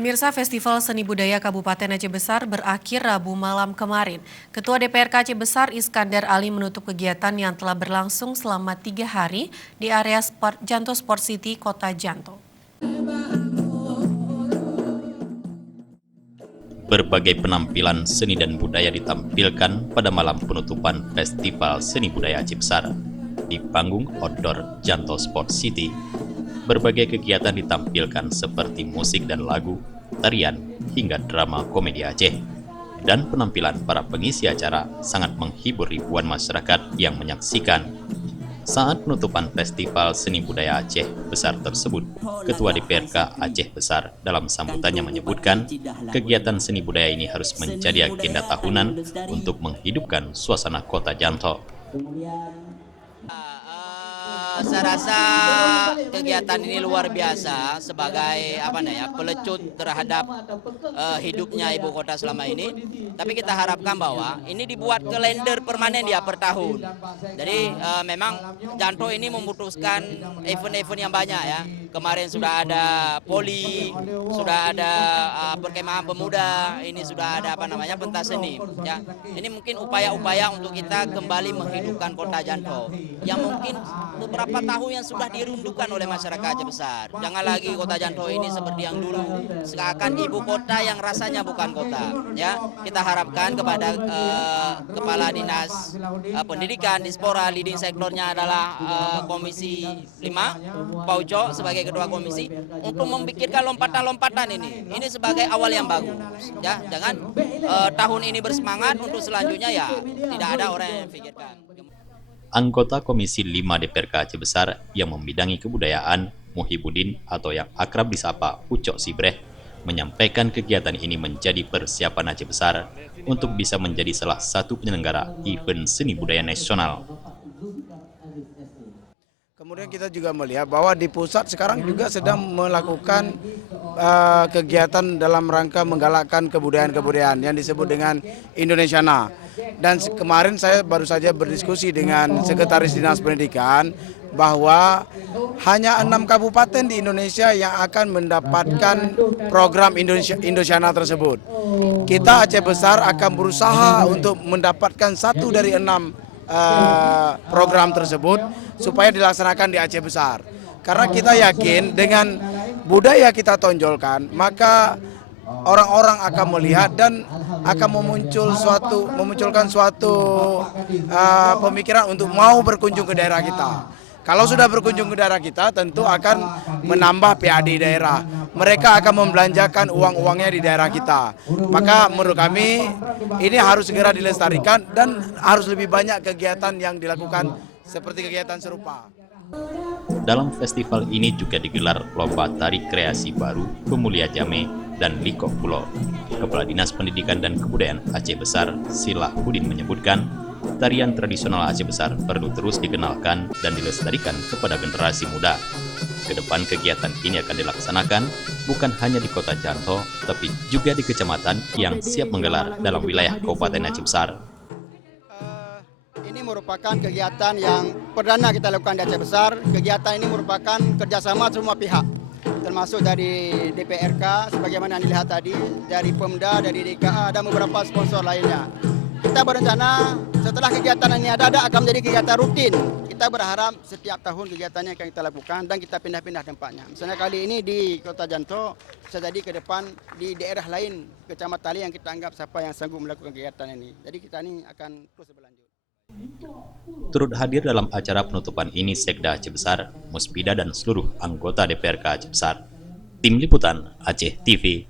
Pemirsa Festival Seni Budaya Kabupaten Aceh Besar berakhir Rabu malam kemarin. Ketua DPRK Aceh Besar Iskandar Ali menutup kegiatan yang telah berlangsung selama 3 hari di area Janto Sport City, Kota Janto. Berbagai penampilan seni dan budaya ditampilkan pada malam penutupan Festival Seni Budaya Aceh Besar di panggung outdoor Janto Sport City. Berbagai kegiatan ditampilkan seperti musik dan lagu, tarian, hingga drama komedi Aceh. Dan penampilan para pengisi acara sangat menghibur ribuan masyarakat yang menyaksikan. Saat penutupan Festival Seni Budaya Aceh Besar tersebut, Ketua DPRK Aceh Besar dalam sambutannya menyebutkan kegiatan seni budaya ini harus menjadi agenda tahunan untuk menghidupkan suasana kota Janto. Saya rasa kegiatan ini luar biasa sebagai pelecut terhadap hidupnya ibu kota selama ini. Tapi kita harapkan bahwa ini dibuat kalender permanen dia per tahun. Jadi memang Janto ini membutuhkan event-event yang banyak ya. Kemarin sudah ada poli, sudah ada perkemahan pemuda, ini sudah ada pentas seni. Ya, ini mungkin upaya-upaya untuk kita kembali menghidupkan kota Janto yang mungkin beberapa tahun yang sudah dirunduhkan oleh masyarakat Aceh Besar. Jangan lagi kota Janto ini seperti yang dulu, seakan ibu kota yang rasanya bukan kota. Ya, kita harapkan kepada Kepala Dinas Pendidikan Dispora, leading sektornya adalah Komisi 5, Pak Uco sebagai Ketua Komisi, untuk memikirkan lompatan-lompatan ini. Ini sebagai awal yang bagus. Ya, jangan tahun ini bersemangat, untuk selanjutnya ya tidak ada orang yang pikirkan. Anggota Komisi 5 DPRK Aceh Besar yang membidangi kebudayaan, Muhibudin atau yang akrab disapa Ucok Sibreh, menyampaikan kegiatan ini menjadi persiapan Aceh Besar untuk bisa menjadi salah satu penyelenggara event seni budaya nasional. Kemudian kita juga melihat bahwa di pusat sekarang juga sedang melakukan kegiatan dalam rangka menggalakkan kebudayaan-kebudayaan yang disebut dengan Indonesiana. Dan kemarin saya baru saja berdiskusi dengan Sekretaris Dinas Pendidikan bahwa hanya 6 kabupaten di Indonesia yang akan mendapatkan program Indonesiana tersebut. Kita Aceh Besar akan berusaha untuk mendapatkan 1 dari 6 program tersebut supaya dilaksanakan di Aceh Besar. Karena kita yakin dengan budaya kita tonjolkan, maka orang-orang akan melihat dan akan memunculkan suatu pemikiran untuk mau berkunjung ke daerah kita. Kalau sudah berkunjung ke daerah kita, tentu akan menambah PAD daerah. Mereka akan membelanjakan uang-uangnya di daerah kita. Maka menurut kami ini harus segera dilestarikan dan harus lebih banyak kegiatan yang dilakukan seperti kegiatan serupa. Dalam festival ini juga digelar lomba tari kreasi baru Pemulia Jame dan Liko Pulau. Kepala Dinas Pendidikan dan Kebudayaan Aceh Besar, Silahudin menyebutkan, tarian tradisional Aceh Besar perlu terus dikenalkan dan dilestarikan kepada generasi muda. Kedepan kegiatan ini akan dilaksanakan bukan hanya di Kota Janto, tapi juga di kecamatan yang siap menggelar dalam wilayah Kabupaten Aceh Besar. Ini merupakan kegiatan yang perdana kita lakukan di Aceh Besar. Kegiatan ini merupakan kerjasama semua pihak, termasuk dari DPRK, sebagaimana yang dilihat tadi, dari Pemda, dari DKA, dan beberapa sponsor lainnya. Kita berencana setelah kegiatan ini ada akan menjadi kegiatan rutin. Kita berharap setiap tahun kegiatannya akan kita lakukan dan kita pindah-pindah tempatnya. Misalnya kali ini di Kota Janto, bisa jadi ke depan di daerah lain, kecamatan lain yang kita anggap siapa yang sanggup melakukan kegiatan ini. Jadi kita ini akan terus berlanjut. Turut hadir dalam acara penutupan ini Sekda Aceh Besar, Muspida dan seluruh anggota DPRK Aceh Besar. Tim Liputan Aceh TV.